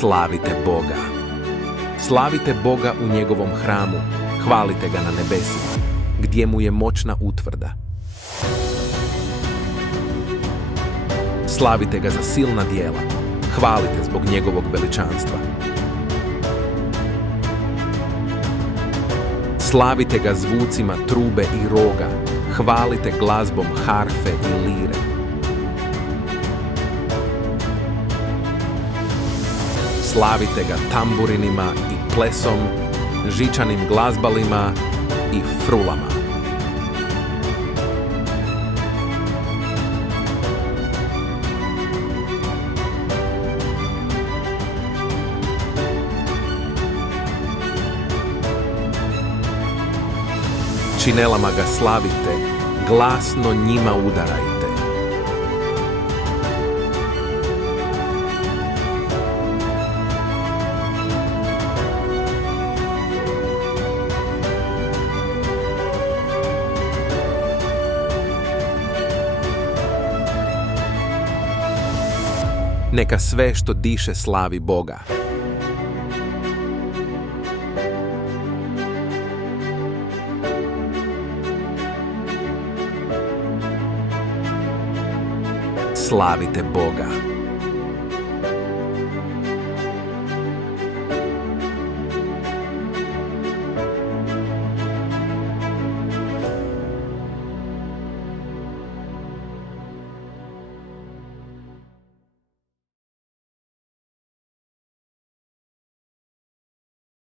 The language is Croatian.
Slavite Boga. Slavite Boga u njegovom hramu, hvalite ga na nebesima, gdje mu je moćna utvrda. Slavite ga za silna djela, hvalite zbog njegovog veličanstva. Slavite ga zvucima trube i roga, hvalite glazbom harfe i lire. Slavite ga tamburinima i plesom, žičanim glazbalima i frulama. Činelama ga slavite, glasno njima udarajte. Neka sve što diše slavi Boga. Slavite Boga.